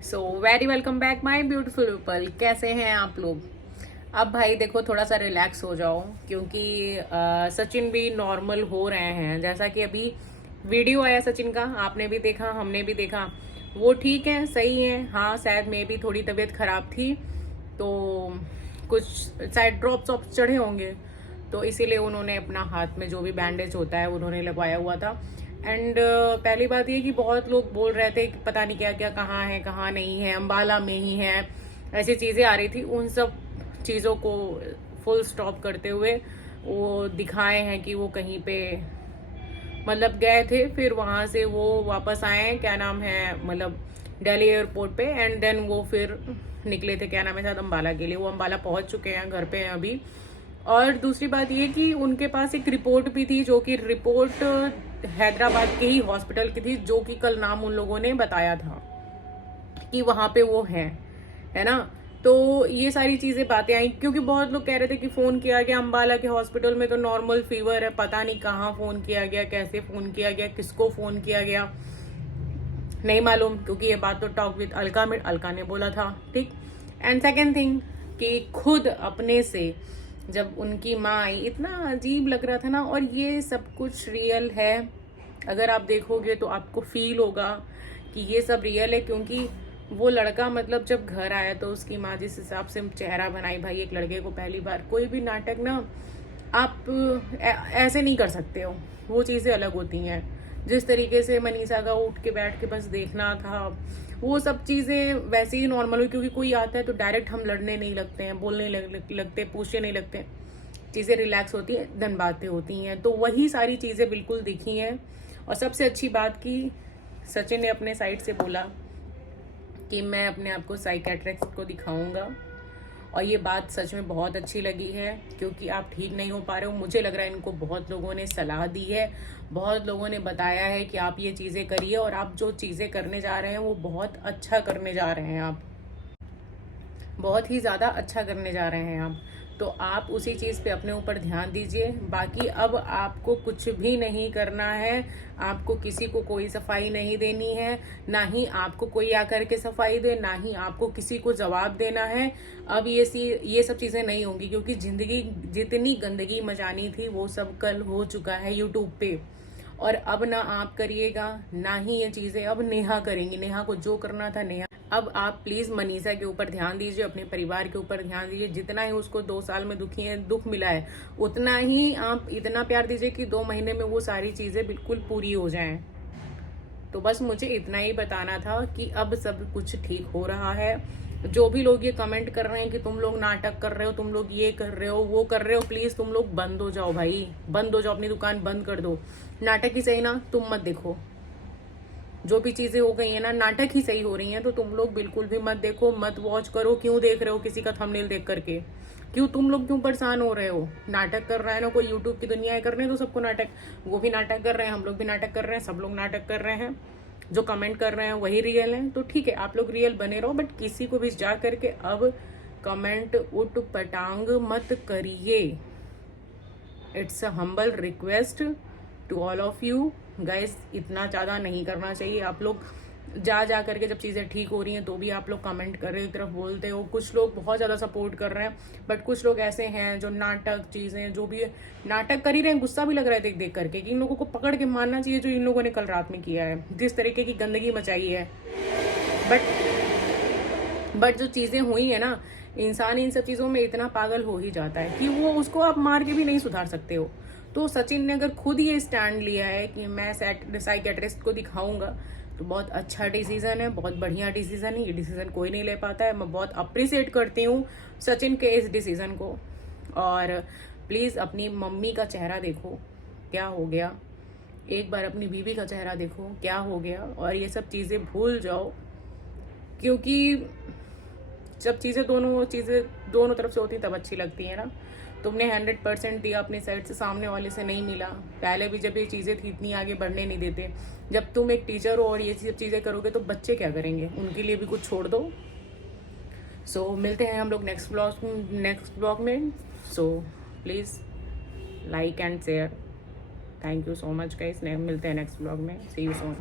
So very welcome back my beautiful people. कैसे हैं आप लोग? अब भाई देखो, थोड़ा सा रिलैक्स हो जाओ क्योंकि सचिन भी नॉर्मल हो रहे हैं। जैसा कि अभी वीडियो आया सचिन का, आपने भी देखा, हमने भी देखा। वो ठीक है, सही है। हाँ, शायद में भी थोड़ी तबीयत खराब थी तो कुछ शायद ड्रॉप्स ऑफ चढ़े होंगे, तो इसीलिए उन्होंने अपना हाथ में जो भी बैंडेज होता है उन्होंने लगवाया हुआ था। एंड पहली बात ये कि बहुत लोग बोल रहे थे कि पता नहीं क्या क्या, कहाँ है कहाँ नहीं है, अंबाला में ही है, ऐसी चीज़ें आ रही थी। उन सब चीज़ों को फुल स्टॉप करते हुए वो दिखाए हैं कि वो कहीं पे मतलब गए थे, फिर वहाँ से वो वापस आए, क्या नाम है, मतलब दिल्ली एयरपोर्ट पे। एंड देन वो फिर निकले थे, क्या नाम है, शायद अंबाला के लिए। वो अंबाला पहुंच चुके हैं, घर पे हैं अभी। और दूसरी बात ये कि उनके पास एक रिपोर्ट भी थी, जो कि रिपोर्ट हैदराबाद के ही हॉस्पिटल की थी, जो कि कल नाम उन लोगों ने बताया था कि वहां पे वो है ना। तो ये सारी चीजें बातें आई क्योंकि बहुत लोग कह रहे थे कि फोन किया गया अंबाला के हॉस्पिटल में तो नॉर्मल फीवर है, पता नहीं कहाँ फोन किया गया, कैसे फोन किया गया, किसको फोन किया गया, नहीं मालूम। क्योंकि ये बात तो टॉक विद अलका में अलका ने बोला था, ठीक। एंड सेकेंड थिंग कि खुद अपने से जब उनकी माँ आई, इतना अजीब लग रहा था ना। और ये सब कुछ रियल है, अगर आप देखोगे तो आपको फील होगा कि ये सब रियल है। क्योंकि वो लड़का मतलब जब घर आया तो उसकी माँ जिस हिसाब से चेहरा बनाई, भाई एक लड़के को पहली बार कोई भी नाटक ना आप ऐसे नहीं कर सकते हो, वो चीज़ें अलग होती हैं। जिस तरीके से मनीषा का उठ के बैठ के बस देखना था, वो सब चीज़ें वैसे ही नॉर्मल हुई। क्योंकि कोई आता है तो डायरेक्ट हम लड़ने नहीं लगते हैं, बोलने लगते, पूछने नहीं लगते। चीज़ें रिलैक्स होती हैं, धन बातें होती हैं। तो वही सारी चीज़ें बिल्कुल दिखी हैं। और सबसे अच्छी बात कि सचिन ने अपने साइड से बोला कि मैं अपने आप को साइकेट्रिस्ट को दिखाऊंगा। और ये बात सच में बहुत अच्छी लगी है क्योंकि आप ठीक नहीं हो पा रहे हो। मुझे लग रहा है इनको बहुत लोगों ने सलाह दी है, बहुत लोगों ने बताया है कि आप ये चीज़ें करिए, और आप जो चीज़ें करने जा रहे हैं वो बहुत अच्छा करने जा रहे हैं। आप बहुत ही ज़्यादा अच्छा करने जा रहे हैं आप। तो आप उसी चीज़ पे अपने ऊपर ध्यान दीजिए। बाकी अब आपको कुछ भी नहीं करना है, आपको किसी को कोई सफाई नहीं देनी है, ना ही आपको कोई आकर के सफाई दे, ना ही आपको किसी को जवाब देना है। अब ये सब चीज़ें नहीं होंगी क्योंकि ज़िंदगी जितनी गंदगी मचानी थी वो सब कल हो चुका है यूट्यूब पे। और अब ना आप करिएगा, ना ही ये चीज़ें अब नेहा करेंगी। नेहा को जो करना था नेहा। अब आप प्लीज मनीषा के ऊपर ध्यान दीजिए, अपने परिवार के ऊपर ध्यान दीजिए। जितना ही उसको 2 साल में दुख मिला है, उतना ही आप इतना प्यार दीजिए कि 2 महीने में वो सारी चीजें बिल्कुल पूरी हो जाएं। तो बस मुझे इतना ही बताना था कि अब सब कुछ ठीक हो रहा है। जो भी लोग ये कमेंट कर रहे हैं कि तुम लोग नाटक कर रहे हो, तुम लोग ये कर रहे हो, वो कर रहे हो, प्लीज तुम लोग बंद हो जाओ भाई, बंद हो जाओ, अपनी दुकान बंद कर दो। नाटक ही सही ना, तुम मत देखो। जो भी चीजें हो गई है ना, नाटक ही सही हो रही हैं, तो तुम लोग बिल्कुल भी मत देखो, मत वॉच करो। क्यों देख रहे हो किसी का थंबनेल देख करके? क्यों तुम लोग क्यों परेशान हो रहे हो? नाटक कर रहा है ना कोई, यूट्यूब की दुनिया है, करने दो सबको नाटक। वो भी नाटक कर रहे हैं, हम लोग भी नाटक कर रहे हैं, सब लोग नाटक कर रहे हैं। जो कमेंट कर रहे हैं वही रियल है, तो ठीक है, आप लोग रियल बने रहो। बट किसी को भी जा करके अब कमेंट उठ पटांग मत करिए। It's a humble request to all of you guys. इतना ज़्यादा नहीं करना चाहिए। आप लोग जा करके जब चीज़ें ठीक हो रही हैं तो भी आप लोग कमेंट कर रहे हो, एक तरफ बोलते हो। कुछ लोग बहुत ज़्यादा सपोर्ट कर रहे हैं, बट कुछ लोग ऐसे हैं जो नाटक चीज़ें जो भी नाटक कर ही रहे हैं। गुस्सा भी लग रहा है देख करके कि इन लोगों को पकड़ के मारना चाहिए जो इन लोगों ने कल रात में किया है, जिस तरीके की गंदगी मचाई है। बट जो चीज़ें हुई है ना, इंसान इन सब चीज़ों में इतना पागल हो ही जाता है कि वो उसको आप मार के भी नहीं सुधार सकते हो। तो सचिन ने अगर खुद ये स्टैंड लिया है कि मैं साइकेट्रिस्ट को दिखाऊंगा, तो बहुत अच्छा डिसीजन है, बहुत बढ़िया डिसीजन है। ये डिसीजन कोई नहीं ले पाता है। मैं बहुत अप्रिसिएट करती हूँ सचिन के इस डिसीजन को। और प्लीज़ अपनी मम्मी का चेहरा देखो क्या हो गया, एक बार अपनी बीवी का चेहरा देखो क्या हो गया, और ये सब चीज़ें भूल जाओ। क्योंकि जब चीज़ें दोनों तरफ से होती तब अच्छी लगती है ना। तुमने 100% दिया अपनी साइड से, सामने वाले से नहीं मिला। पहले भी जब ये चीज़ें थी इतनी आगे बढ़ने नहीं देते। जब तुम एक टीचर हो और ये सब चीज़ें करोगे तो बच्चे क्या करेंगे? उनके लिए भी कुछ छोड़ दो। सो मिलते हैं हम लोग नेक्स्ट ब्लॉग में। So please like and share. Thank you so much guys. मिलते हैं नेक्स्ट ब्लॉग में। सी यू सून।